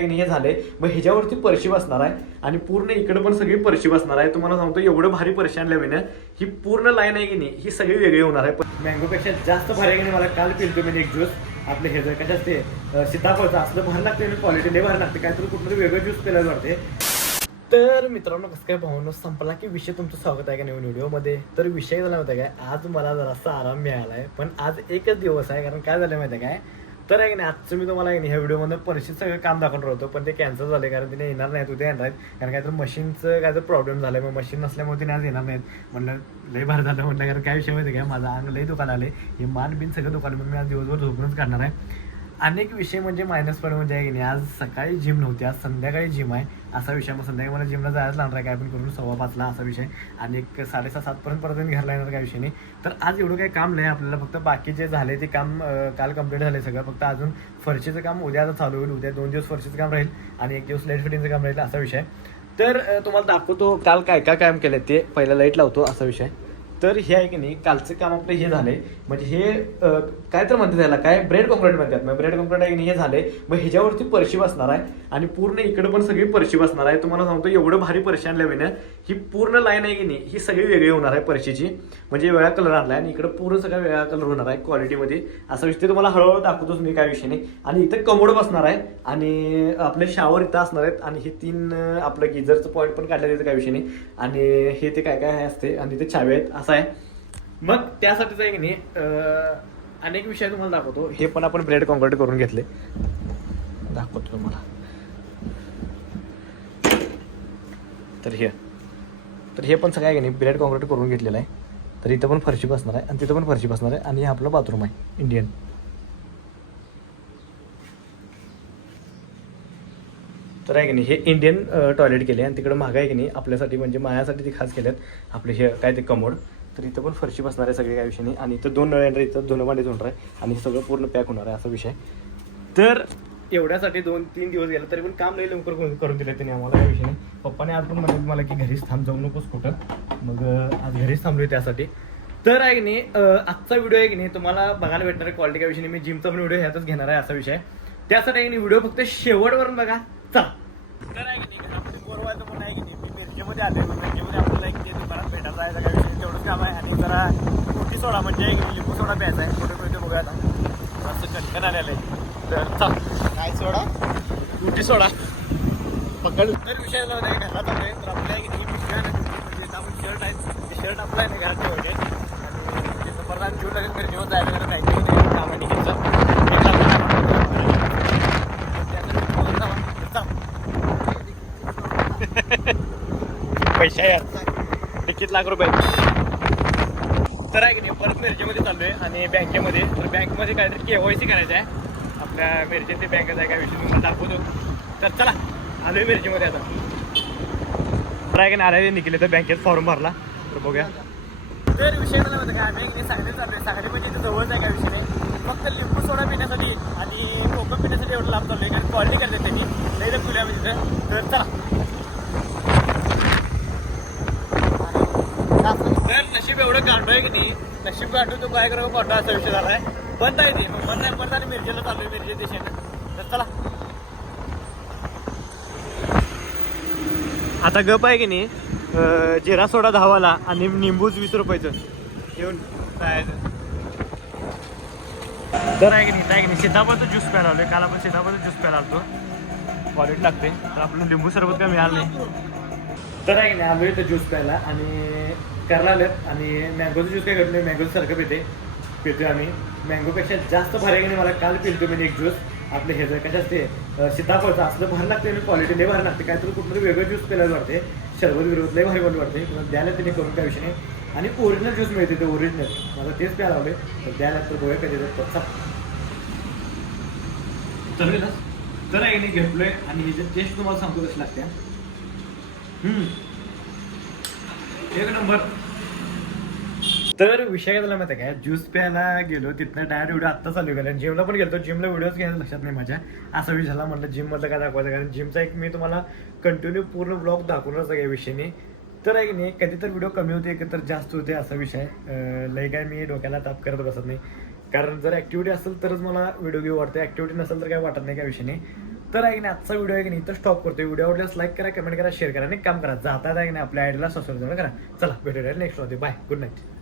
हे झाले मग ह्याच्यावरती परशी बसणार आहे आणि पूर्ण इकडे पण सगळी परशी बसणार आहे. तुम्हाला सांगतो एवढं भारी परशी आणल्या विना ही पूर्ण लाईन आहे की नाही ही सगळी वेगळी होणार आहे. मँगोपेक्षा जास्त भारी आहे की नाही. मला काल पिलतो मी एक ज्यूस आपले हे जर कशा असते सीताफळचं असलं भारी लागते आणि क्वालिटी लय भारी लागते. काहीतरी कुठलं वेगळं ज्यूस प्यायला वाटते. तर मित्रांनो कसं काय भावनो संपला की विषय तुमचं स्वागत आहे का नवीन व्हिडिओमध्ये. तर विषय झाला माहिती आहे काय, आज मला जरासा आराम मिळाला आहे पण आज एकच दिवस आहे. कारण काय झालं माहिती आहे काय, तर आहे की नाही आजचं मी तुम्हाला ह्या व्हिडिओमध्ये परिस्थिती सगळं काम दाखवणार होतो पण ते कॅन्सल झाले कारण तिने येणार नाहीत, उद्या येणार आहेत. कारण काय तर मशीनचं काय तर प्रॉब्लेम झाला मग मशीन नसल्यामुळे तिने आज येणार नाहीत. म्हणलं लय भारी झालं म्हटलं, कारण काय विषय माहिती काय, माझं अंग लय दुकान आले, हे मान बिन सगळं दुकान, मग मी आज दिवसभर झोपूनच काढणार आहे. अनेक विषय म्हणजे मायनस पॉईंट म्हणजे आहे की नाही, आज सकाळी जिम नव्हती, आज संध्याकाळी जिम आहे असा विषय. मग संध्याकाळी मला जिमला जायला लागणार आहे काय पण करून 5:15 असा विषय आणि एक 6:30-7 परत घरला येणार काय विषय नाही. तर आज एवढं काही काम नाही आपल्याला, फक्त बाकी जे झाले ते काम काल कंप्लीट झाले सगळं. फक्त अजून फरशीचं काम उद्या आता चालू होईल, उद्या 2 दिवस फरशीचं काम राहील आणि 1 दिवस लाईट फिटिंगचं काम राहील असा विषय. तर तुम्हाला दाखवतो काल काय काय काम केलं ते, पहिला लाईट लावतो असा विषय. तर हे आहे की नाही कालचं काम आपलं हे झालंय म्हणजे हे काय तर म्हणतात त्याला काय ब्रेड कॉन्क्रीट म्हणतात. मग ब्रेड कॉन्क्रीट आहे की नाही हे झाले मग ह्याच्यावरती परशी बसणार आहे आणि पूर्ण इकडे पण सगळी परशी बसणार आहे. तुम्हाला सांगतो एवढं भारी परशी आणल्या विना ही पूर्ण लाईन आहे की नाही ही सगळी वेगळी होणार आहे परशीची. म्हणजे वेगळा कलर आणला आहे आणि इकडे पूर्ण सगळा वेगळा कलर होणार आहे क्वालिटीमध्ये असा विषय. ते तुम्हाला हळूहळू दाखवतोच मी काय विषय नाही. आणि इथं कमोड बसणार आहे आणि आपले शावर इथं असणार आहेत आणि हे 3 आपलं गिझरचं पॉईंट पण काढलं त्याचं काय विषय नाही. आणि हे ते काय काय असते आणि इथे छावे आहेत असं आहे. मग त्यासाठीच आहे की नाही अनेक विषय तुम्हाला दाखवतो. हे पण आपण ब्रेड कॉन्क्रीट करून घेतले, दाखवतो तुम्हाला. तर हे पण सगळं आहे की नाही ब्रेड कॉन्क्रीट करून घेतलेलं आहे. तर इथं पण फरशी बसणार आहे आणि तिथं पण फरशी बसणार आहे आणि हे आपलं बाथरूम आहे इंडियन. तर आहे की नाही हे इंडियन टॉयलेट केले आणि तिकडं मागं आहे की नाही आपल्यासाठी म्हणजे माझ्यासाठी ते खास केल्यात आपले हे काय ते कमोड. तर इथं पण फरशी बसणार आहे सगळे काय विषय नाही. आणि इथं 2 नळ येणार, इथं 2 भांडे धुणार आहे आणि हे सगळं पूर्ण पॅक होणार आहे असा विषय. तर एवढ्यासाठी 2-3 दिवस गेले तरी पण काम लई लवकर करून दिलं त्यांनी आम्हाला, काय विषय नाही. पप्पाने आज पण म्हटलं मला की घरीच थांब, जाऊ नकोस कुठं. मग आज घरीच थांबलोय त्यासाठी. तर आहे की नाही आजचा व्हिडिओ आहे की नाही तुम्हाला बघायला भेटणार आहे क्वालिटी काय विषय नाही. मी जिमचा पण व्हिडिओ ह्यातच घेणार आहे असा विषय. त्यासाठी आहे की नाही व्हिडिओ फक्त शेवटवरून बघा चला. तर आहे की नाही घरामध्ये बोर व्हायचं पण आहे की नाही, मी मिरजेमध्ये आले, मिरजेमध्ये आपल्याला एक ते दुकानात भेटायचं आहे सगळ्या विषयी तेवढंच काम आहे. आणि जरा मोठी सोडा म्हणजे लिंबू सोडा प्यायचा आहे, कुठे कुठे बघूया आता असं कणकण आलेलं आहे. तर काय सोडा मोठी सोडा पकड. तर विषय झाला होता घरात आलोय तर आपल्या की नाही पिशव्या म्हणजे आपण शर्ट आहे, शर्ट आपलं आहे ना घरात ठेवायचे आणि तिथं परत आणि जीव लागेल मिरजेवर जायला जरा बँकेमध्ये कामाने घ्यायचं पैसे आहे तिकीट ₹1,00,000. तर आहे की नाही परत मिरजेमध्ये चाललोय आणि बँकेमध्ये. तर बँकमध्ये काहीतरी KYC करायचं आहे आपल्या मिरजेत, ते बँकेचा आहे काय विषय तुम्हाला दाखवतो. तर चला आलोय मिरजेमध्ये आता. तर आहे की नाही आले निघले तर बँकेत फॉर्म भरला तर बघूया. तर विषय मला होतं काय, आता एक सांगली चाललोय. सांगली म्हणजे इथे जवळच आहे काय विषय नाही, फक्त लिंबू सोडा पिण्यासाठी आणि कोकम पिण्यासाठी एवढं लांब चाललोय. कारण क्वालिटी करतात त्यांनी नाही तर खुल्या म्हणजे तिथं. तर चला. तर नशीब एवढं काढतो आहे की नाही, नशीब काढतो तो काय करावं काढतो असा विषय झाला आहे. बंद आहे ते, मग बंद आहे परत आणि मिरजेला चालू आहे, मिरजे दिशेनं. तर चला आता गप आहे की नाही जिरा सोडा 10वाला आणि निंबूच 20 रुपयाचं घेऊन जायचं. तर आहे की नाही सीताफळचं ज्यूस प्यायला आलोय. काल आपण सीताफळचं ज्यूस प्यायला आलतो, क्वालिटी लागते. तर आपलं लिंबू सरबत काय मिळालं नाही. तर आहे की नाही आलोय तर ज्यूस प्यायला आणि करायला आलेत आणि मँगोचं ज्यूस काय करतो नाही, मँगोचं सारखं पितोय आम्ही. मँगोपेक्षा जास्त भारी आहे की नाही. मला काल पिलतो मी एक ज्यूस आपलं हे जर कशा असते सीताफळचं असलं भारी लागते आणि क्वालिटी लय भारी लागते. काहीतरी कुठलं वेगळं ज्यूस प्यायला वाटते, शरबत विरबत लय भारी वाटते. द्यायला त्यांनी करून काय विषय नाही. आणि ओरिजिनल ज्यूस मिळते ते ओरिजिनल, मला तेच प्यायला लावले. तर द्यायला तर गोळ्या कधी जातात चालेल. तर आहे नाही घेतलोय आणि ह्याची टेस्ट तुम्हाला सांगतो कशी लागते. एक नंबर. तर विषय काय झाला माहिती आहे काय, ज्यूस प्यायला गेलो तिथनं डायरेक्ट व्हिडिओ आत्ता चालू केला. जिमला पण गेलो, जिमला व्हिडिओज घ्यायला लक्षात नाही माझ्या. असा विषय झाला, म्हटलं जिममधलं काय दाखवायचं, कारण जिमचा एक मी तुम्हाला कंटिन्यू पूर्ण ब्लॉग दाखवणार सगळ्या विषयी. तर आहे की नाही कधी तर व्हिडिओ कमी होते तर जास्त होते असा विषय. लय काय मी डोक्याला ताप करत बसत नाही, कारण जर ॲक्टिव्हिटी असेल तरच मला व्हिडिओ घेऊ वाटते, ॲक्टिव्हिटी नसेल तर काय वाटत नाही काय विषय नाही. तर आहे की नाही आजचा व्हिडिओ आहे की नाही तर स्टॉप करतो. व्हिडिओ आवडल्यास लाईक करा, कमेंट करा, शेअर करा आणि काम करा. जाता आहे की नाही आपल्या आयडीला सबस्क्राईब करा. चला भेटूया नेक्स्ट मध्ये. Bye, good night.